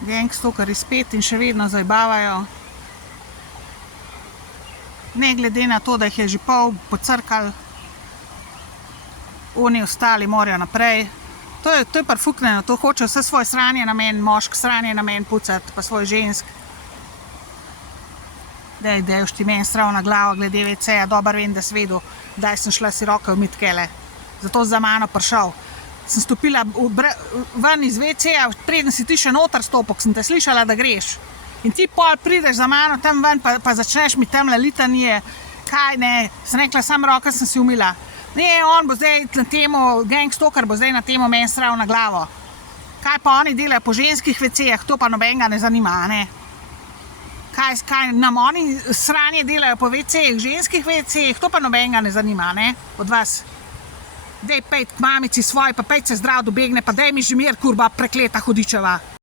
Gangstokerji spet in še vedno zajbavajo. Ne glede na to, da jih je že pol pocrkali, oni ostali morajo naprej. To je prfuknjeno, to hoče vse svoje sranje na meni, mošk sranje na meni pucati, pa svoj žensk. Dej, už ti meni srav na glavo glede WC-ja, dober vem, da si vedel, kdaj sem šla si roke umit kele. Zato za mano prišel. Sem stopila ven iz WC-ja, preden si ti še noter stopil, sem te slišala, da greš. In ti pol prideš za mano tam ven, pa začneš mi tamle litanije. Kaj ne, sem rekla, sam roke sem si umila. Ne, on bo zdaj na temo, gangstoker bo zdaj na temo meni srav na glavo. Kaj pa oni delajo po ženskih WC-jah, to pa nobenega ne zanima, ne? Kaj nam oni sranje delajo po WC-jih, ženskih WC-jih, to pa nobenega ne zanima, ne? Od vas. Dej pejt k mamici svoji, pa pejt se zdrav dobegne, pa dej mi že mir, kurba prekleta hudičeva.